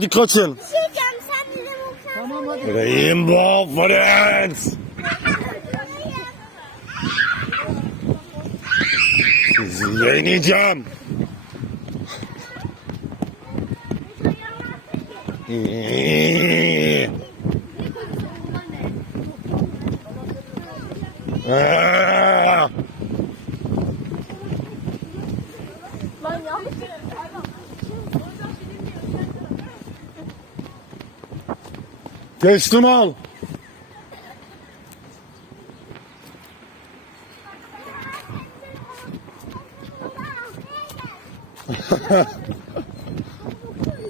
Hadi kaçın. Bir şey diyeceğim sen bizim okyan. Tamam hadi. Rainbow Friends. Sizi yeneceğim. Aa! Teslim ol.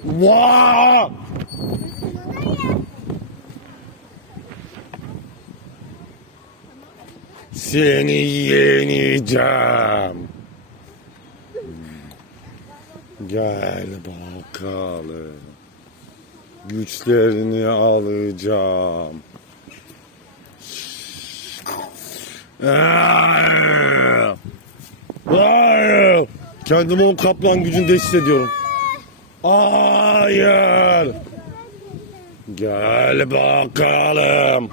Wow! Seni yeneceğim. Gel bakalım. Güçlerini alacağım. Kendimi o kaplan gücünde hissediyorum. Hayır. Gel bakalım.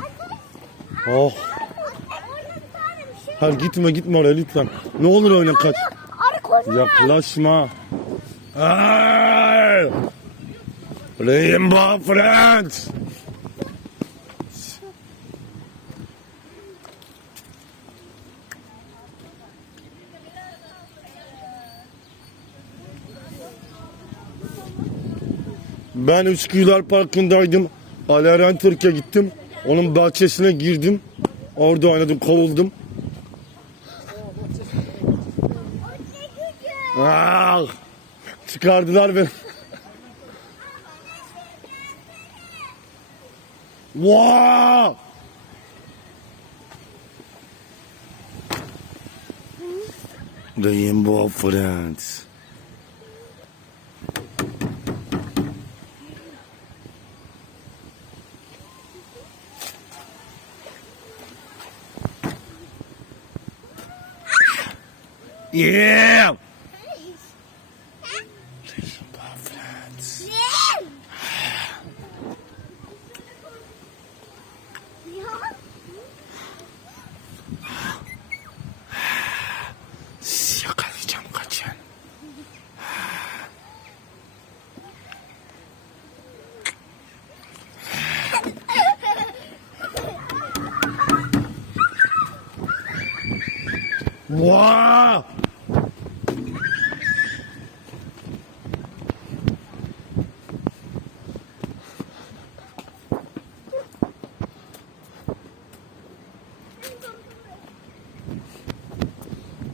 Oh. Hayır gitme gitme oraya lütfen. Ne olur oyna kaç. Yaklaşma. Hayır. Rainbow Friends. Ben Üsküdar Parkı'ndaydım. Aleren Türkiye gittim. Onun bahçesine girdim. Orada oynadım, kovuldum. Ah! Çıkardılar beni. Wow! Rainbow Friends. Yeah!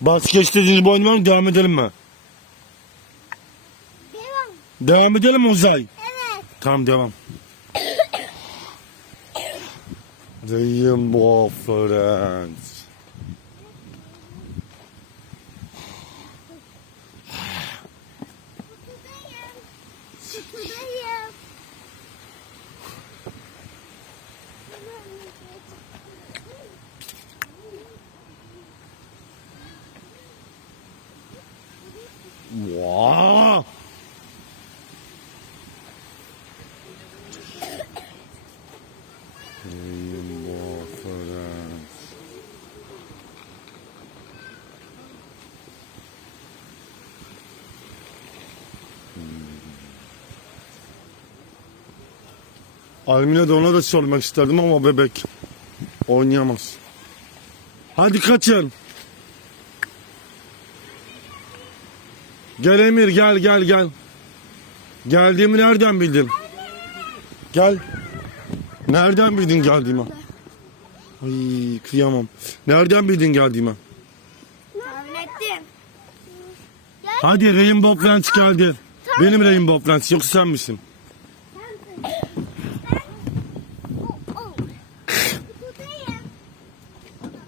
Basket istediğiniz bir oyun var mı? Devam edelim mi? Devam. Devam edelim mi Uzay? Evet. Tamam devam. Rainbow Friends. Kutudayım. Wow. Rainbow Friends. Almina da ona da sormak isterdim ama bebek oynayamaz. Hadi kaçın. Gel Emir gel gel gel. Geldiğimi nereden bildin? Gel. Nereden bildin geldiğimi? Ay kıyamam. Nereden bildin geldiğimi? Tahmin. Hadi Rainbow Friends geldi. Benim Rainbow Friends yoksa sen misin? Kutudayım.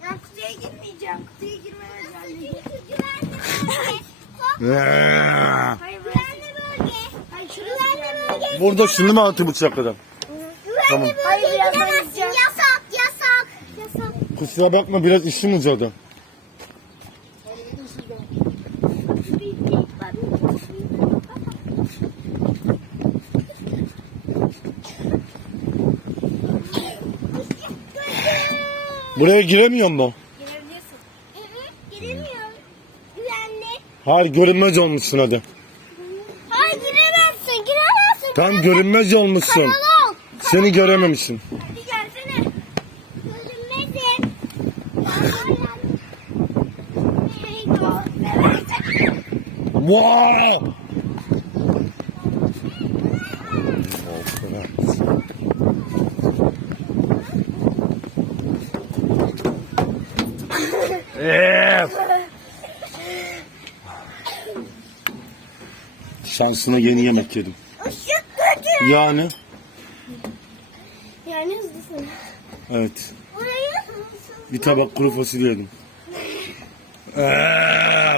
Ya kutuya girmeyeceğim. Kutuya girmem özelliği. Eee. Hayır güvenli bölge. Hayır güvenli bölge. Burada şimdi mi buçuğa kadar? Güvenli Tamam. bölgeye giremezsin. Yasak yasak. Yasak. Kusura bakma biraz işim uzadı. Buraya giremiyor mu? Girebilirsin. Evet giremiyorum. Güvenli. Hayır görünmez olmuşsun hadi. Hayır giremezsin giremezsin. Tam görünmez olmuşsun. Kalabalık. Seni görememişsin. Hadi gelsene. Görünmezsin. Wow! Evet. Şansına yeni yemek yedim. Işık kötü. Yani Yani hızlısın. evet Burayı bir tabak kuru fasulye yedim. Ee,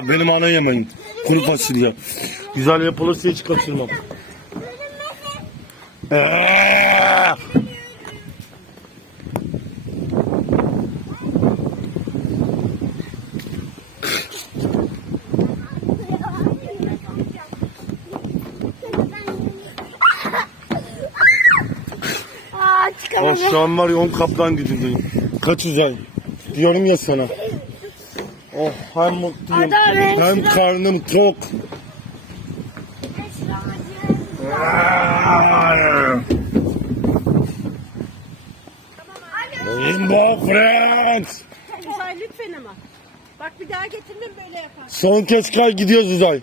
benim ana yemeğim kuru fasulye. Güzel yapılırsa hiç kaçırmam. Ee, Çıkamadım. şu an var ya 10 kaplan gücündeyim. Kaç uzay? Diyorum ya sana. Oh hem mutluyum Adam, hem şuna- karnım tok. Rainbow Friends. Uzay lütfen ama. Bak bir daha getirmem böyle yapar. Son kez kay gidiyoruz Uzay.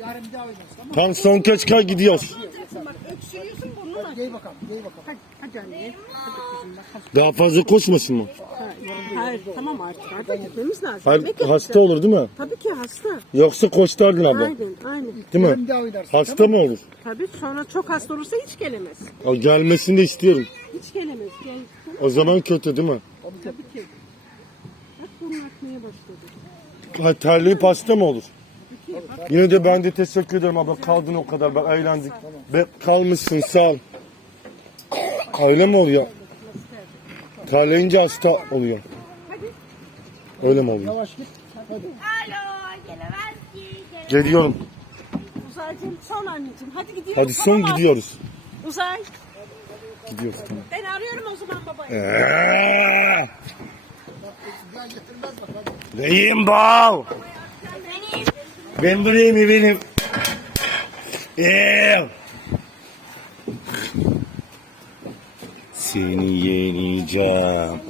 Yarın bir daha oynarız tamam? Tam son kez kay gidiyoruz. Bak öksürüyorsun burnuna. Giy bakalım, giy bakalım. Hadi, hadi anne. Hadi kızım bak. Daha fazla koşmasın mı? Hayır tamam artık. Artık gitmemiz lazım. Hayır, Yemek yapacağız. hasta olur değil mi? Tabii ki hasta. Yoksa koştardın abla. Aynen aynen. Değil mi? Hasta mı olur? Tabii sonra çok hasta olursa hiç gelemez. O gelmesini de istiyorum. Hiç gelemez. Gel. O zaman kötü değil mi? Tabii ki. Bak burnu akmaya başladı. Ha, terleyip hasta mı olur? Yine de ben de teşekkür ederim abla. Kaldın o kadar. Bak eğlendik. Be, kalmışsın sağ ol. Öyle mi oluyor? Terleyince hasta oluyor. Öyle mi oluyor? Yavaş git. Hadi. Alo gelemez ki. gelemez. Geliyorum. Uzaycığım son anneciğim. Hadi gidiyoruz. Hadi son Tamam gidiyoruz. Uzay. Gidiyoruz tamam. Ben arıyorum o zaman babayı. Eee! Rainbow! Ben burayım benim. Eee! Seni yeneceğim.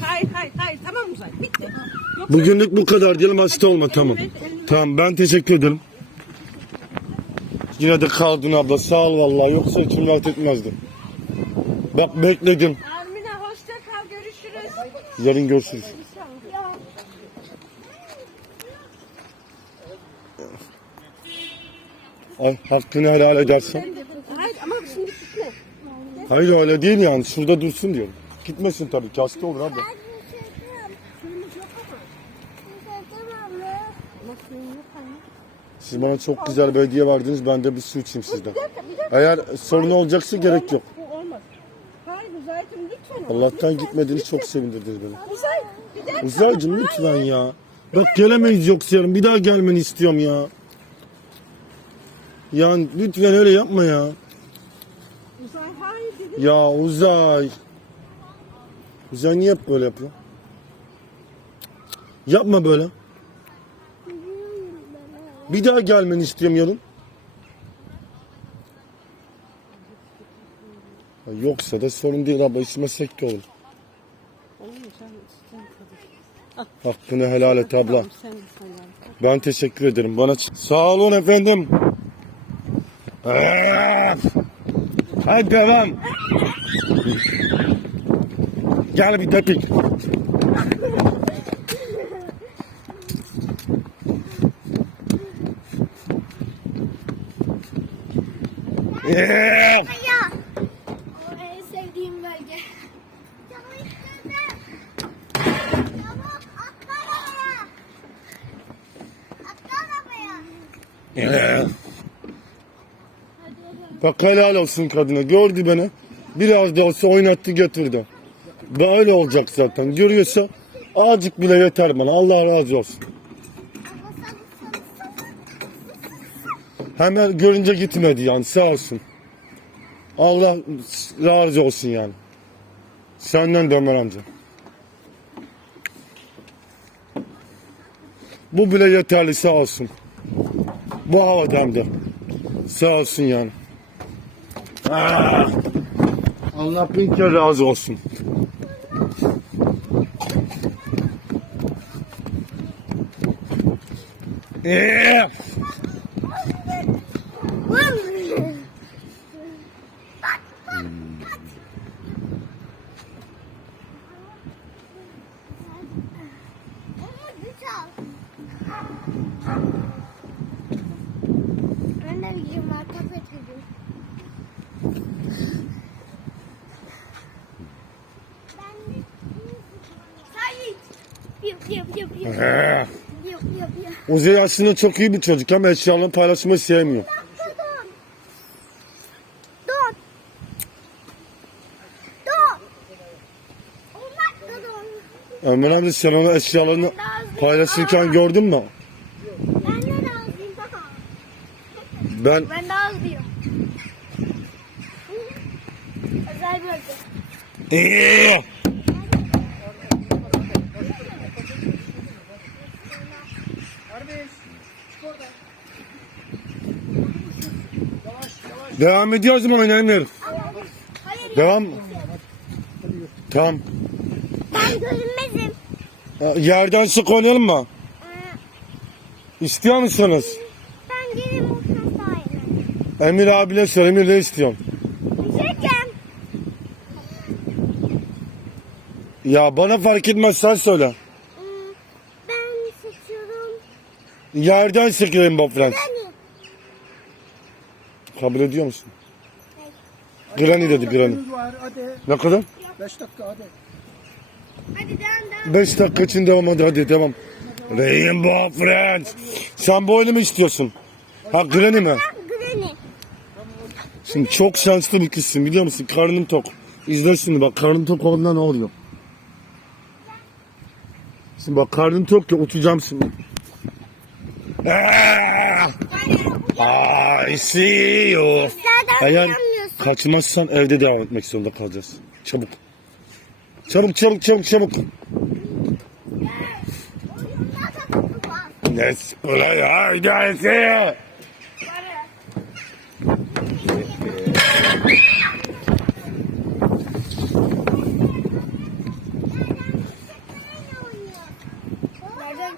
Hayır hayır hayır. Tamam Uzay. Bitti. Yok Bugünlük bu kadar diyelim hasta olma tamam. Tamam ben teşekkür ederim. Yine de kaldın abla sağ ol vallahi yoksa içim rahat etmezdi. Bak bekledim. Armina hoşça kal. Görüşürüz. Yarın görüşürüz. Ay hakkını helal edersen. Hayır ama şimdi gitme. Hayır öyle değil yani şurada dursun diyorum. Gitmesin tabii ki hasta olur abla. Siz bana çok güzel bir hediye verdiniz ben de bir su içeyim sizden. Eğer sorun olacaksa gerek yok. Bu olmaz. Hayır Uzaycığım lütfen. Allah'tan gitmediğiniz çok sevindirdiniz beni. Uzay bir dakika. Uzaycım lütfen ya. Bak gelemeyiz yoksa yarın bir daha gelmeni istiyorum ya. Ya lütfen öyle yapma ya. Uzay hayır dedim. Ya Uzay. Uzay niye hep böyle yapıyor? Yapma böyle. Bir daha gelmeni istiyorum yarın. Ya Yoksa da sorun değil abla içmesek de olur. Olur sen. Hakkını helal et abla. Ben teşekkür ederim. Bana sağ olun efendim. Ah! Hadi devam. Gel bir döpük. Yeah! Ya. O en sevdiğim bölge. Çabuk üstüne. Çabuk atla arabaya. Atla arabaya. Yeah! Bak helal olsun kadına. Gördü beni. Biraz da olsa oynattı götürdü. Böyle olacak zaten. Görüyorsa azıcık bile yeter bana. Allah razı olsun. Hemen görünce gitmedi yani sağ olsun. Allah razı olsun yani. Senden de Ömer amca. Bu bile yeterli sağ olsun. Bu havada hem de. Sağ olsun yani. Ah! Allah bin kere razı olsun. Yeah! Vur. Bak bak bak. Umut güç al. Ben de bileyim arka peterim. Ben de Sait. Yap Uzay aslında çok iyi bir çocuk ama eşyalarını paylaşmayı sevmiyor. Dur. Dur. Onlar da dur. Ömer amca sen ona eşyalarını paylaşırken gördün mü? Ben de razıyım daha. Ben Ben de az diyorum. Özel bölge. Yeah! Kardeş. çık oradan. Yavaş yavaş. Devam ediyoruz mu oynayamıyoruz? Hayır. Devam. Tamam. Ben görünmezim. Ya, Yerden sık oynayalım mı? Ee, İstiyor musunuz? Ben sahibi. Emir abine sor. Emir ne istiyorsun? Çekem. Ya bana fark etmez sen söyle. Hmm, Ben seçiyorum. Yerden sık Rainbow Friends. Dani. Kabul ediyor musun? Granny dedi Granny. Hadi. Ne kadar? 5 dakika hadi. Hadi devam devam. 5 dakika için devam hadi hadi devam. Rainbow Friends. Sen bu oyunu mu istiyorsun? Ha Granny mi? Granny. Şimdi çok şanslı bir kızsın biliyor musun? Karnım tok. İzle şimdi bak karnım tok olduğunda ne oluyor? Şimdi bak karnım tok ya uçacağım şimdi. Ah! I see you. Eğer kaçmazsan evde devam etmek zorunda kalacağız. Çabuk. Çabuk çabuk çabuk çabuk. Let's play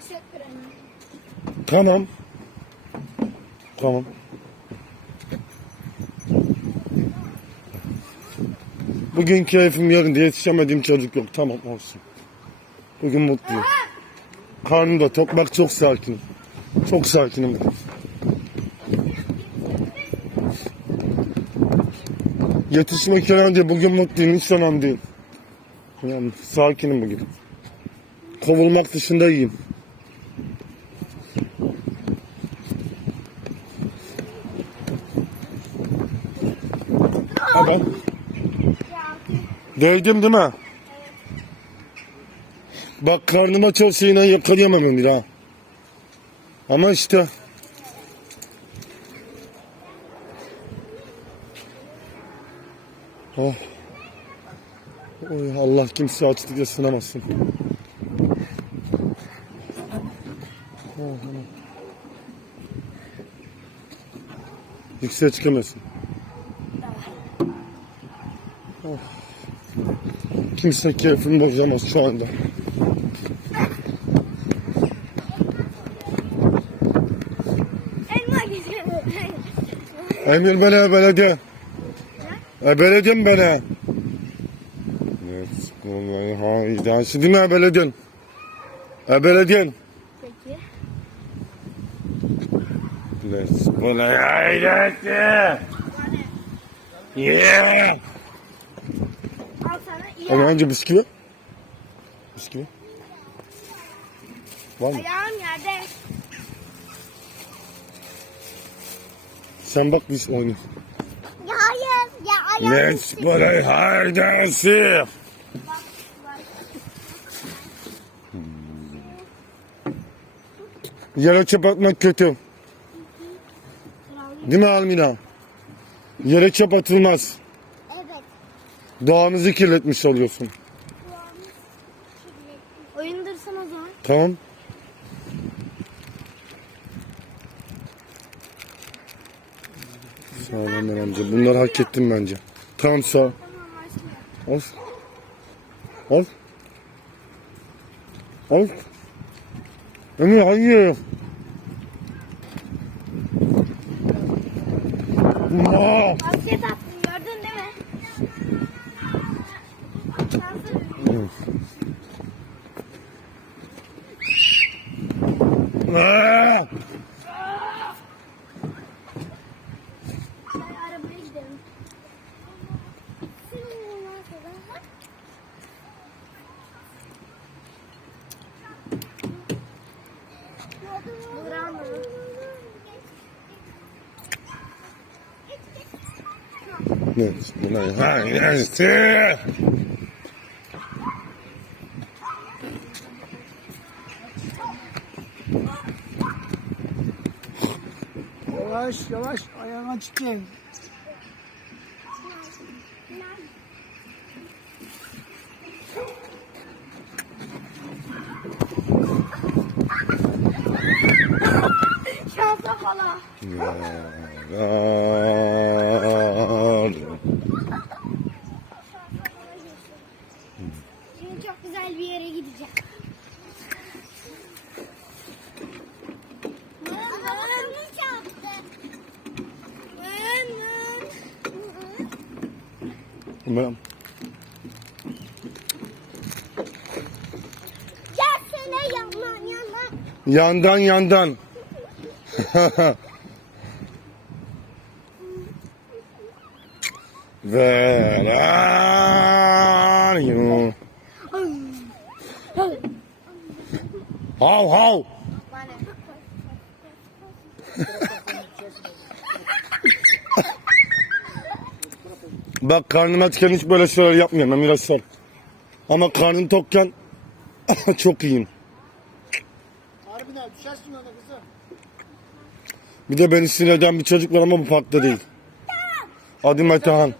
yüksek Granny? Tamam. Tamam. Bugün keyfim yarın diye yetişemediğim çocuk yok. Tamam olsun. Bugün mutluyum. Karnım da tok. Bak çok sakinim. Çok sakinim. Yetişmek önemli. Bugün mutluyum. Hiç önemli değil. Yani sakinim bugün. Kovulmak dışında iyiyim. Tamam. Değdim değil mi? Bak karnıma çok şeyle yakalayamam Emir ha. Ama işte. Oh. Oy Allah kimse açtı diye sınamasın. Oh. Yükseğe çıkamıyorsun. Kimse keyfini bozamaz şu anda. Emir beni ebeledi. Ebeledin beni. Evet. Vallahi haydan. Şimdi mi ebeledin? Ebeledin. Peki. Let's play haydi. Yeah. Önce bisküvi. Bisküvi. Var mı? Ayağım yerde. Sen bak biz oynayalım. Ya hayır. Ya ayağım. Let's play hide and seek. Yere çöp atmak kötü. Değil mi Almina? Yere çöp atılmaz. Evet. Doğamızı kirletmiş oluyorsun. Oyun dursun o zaman. Tamam. Sağ ol Ömer amca. Bunları hak ettim bence. Tamam sağ ol. Al. Al. Al. Ömer hayır. Aa! Basket attım gördün değil mi? Şanslı. Aa! Hadi arabaya gidelim. Buğra mı? And seek. Yavaş yavaş ayağına çıkayım. Çok güzel bir yere gideceğim. Arabamı çarptı. Ömer Gelsene yandan yandan. Yandan yandan. Where are you? Hav hav. Bana. Bak karnım açken hiç böyle şeyler yapmıyorum sor. Ama karnım tokken çok iyiyim. Harbiden düşersin ona kızım. Bir de beni sinir eden bir çocuk var ama bu parkta değil. Adı Metehan.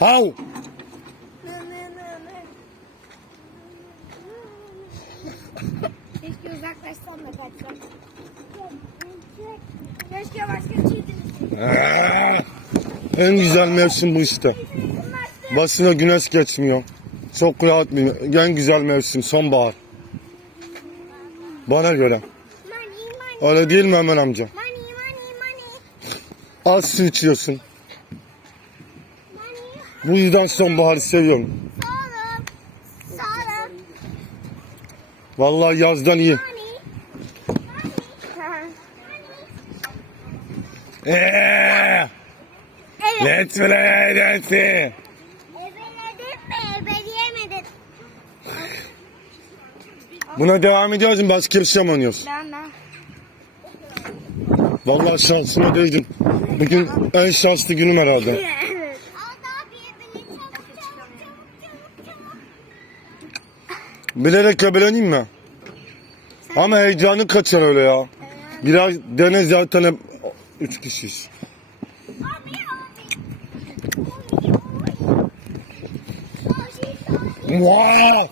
Hav. Keşke uzaklaşsam da kaçsam. Keşke başka şey. Aa, En güzel mevsim bu işte. Basına güneş geçmiyor. Çok rahat bir en güzel mevsim sonbahar. Bana göre. Öyle değil mi Ömer amca? Az su içiyorsun. Bu yüzden sonbaharı seviyorum. Sağlam. Vallahi yazdan iyi. Eee, Evet. let's play dance. Ebeledin mi? Ebeleyemedin. Buna devam ediyoruz mu? Başka bir şey mi oynuyoruz? Ben ben. Vallahi şansıma değdin. Bugün en şanslı günüm herhalde. Bilerek ebeleneyim mi? Ama heyecanı kaçar öyle ya. Biraz dene zaten hep üç kişiyiz. Wow!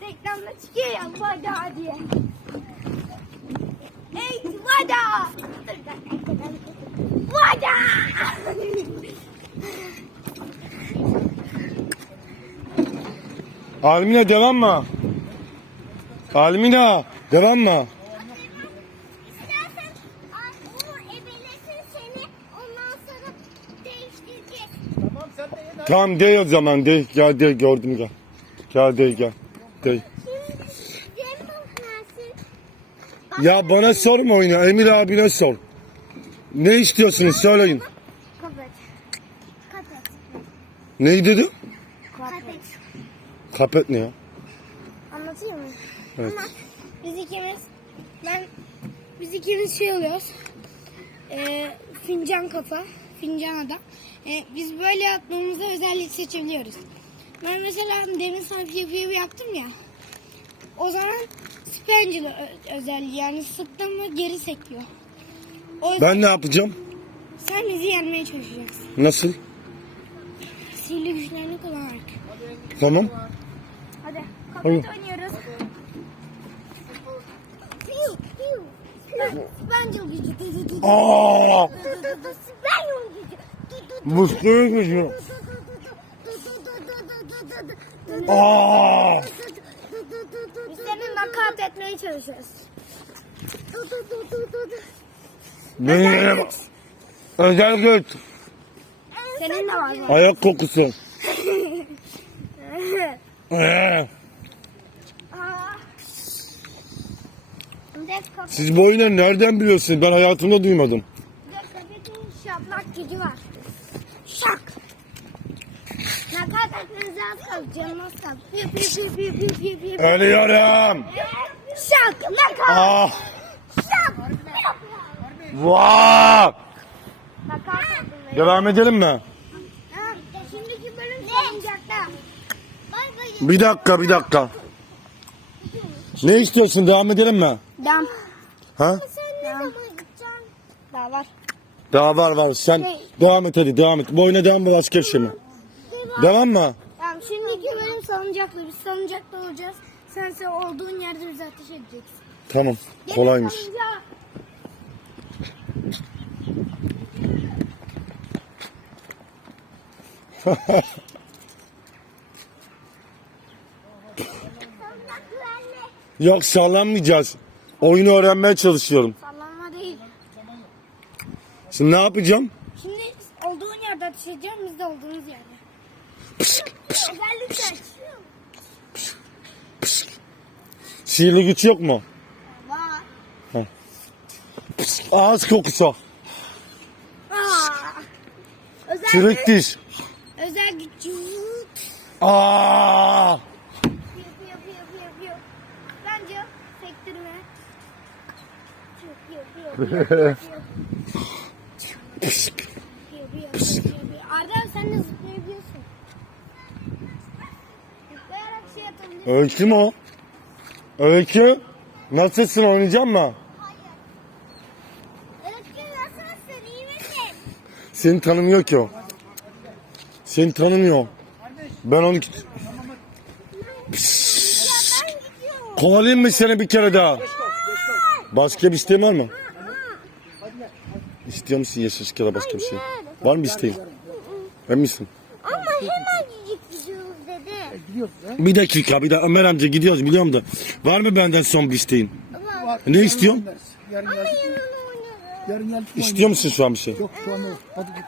Reklamda çıkıyor. ya vada diye. Ey vada. Vada. Almina devam mı? Almina devam mı? Tamam değil o zaman değil. Gel değil gördüm gel. Gel değil gel. Değil. Ya bana sorma oyunu. Emir abine sor. Ne istiyorsunuz söyleyin. Kapat. Kapat. Neyi dedi? Kapet ne ya? Anlatayım mı? Evet. Ama biz ikimiz ben biz ikimiz şey oluyoruz. Ee, fincan kafa, fincan adam. Ee, biz böyle yaptığımızda özellik seçebiliyoruz. Ben mesela demin sana piyo yaptım ya. O zaman Spangel ö- özelliği yani sıktım mı geri sekiyor. O yüzden Ben ne yapacağım? sen bizi yenmeye çalışacaksın. Nasıl? Sihirli güçlerini kullanarak. Tamam. Hadi. Kapet Hadi. oynuyoruz. Spencer gücü. Aa! Gücü. Biz senin nakavt etmeye çalışıyoruz. Benim özel güç. Senin de var mı? Ayak kokusu. Siz bu oyunu nereden biliyorsunuz? Ben hayatımda duymadım. Şaplak gücü var. Şak. Nakat etmenizi az kaldı. Canım az kaldı. Ölüyorum. Şak. Nakat. Ah. Şak. Vaaah. Devam edelim mi? Bir dakika, bir dakika. Ne istiyorsun? Devam edelim mi? Dam. Ha? Gideceksin? Daha var. Daha var var. Sen devam et hadi devam et. Bu oyuna devam mı başka bir şey mi? Devam mı? Tamam şimdiki bölüm salıncakta. Biz salıncakta olacağız. Sen sen olduğun yerde bize ateş edeceksin. Tamam. Kolaymış. Salıncak güvenli. Yok sallanmayacağız. Oyunu öğrenmeye çalışıyorum. Sallanma değil. Şimdi ne yapacağım? Şimdi olduğun yerde ateş edeceğim. Biz de olduğumuz yerde. Özellikle açıyorum. Sihirli güç yok mu? Var. Ağız kokusu. Aa. Özel Çürük diş. Özel güç. Aa! Arda sen de zıplayabiliyorsun. Zıplayarak şey. Öykü mü o? Öykü. Nasılsın oynayacak mı? Seni tanımıyor ki o. Seni tanımıyor. Ben onu kovalayayım mı seni bir kere daha? Başka bir isteğin var mı? İstiyor musun yeşil ışıkla başka bir şey? Var mı isteğin? Emin misin? Ama hemencik gidiyoruz dedi. Gidiyoruz ha. Bir dakika bir dakika Ömer amca gidiyoruz biliyorum da. Var mı benden son bir isteğin? Ama, Var. Ne istiyorsun? Yarın ama yanına oynarız. Yarın. İstiyor musun şu an bir şey? Yok şu anda. Hadi git.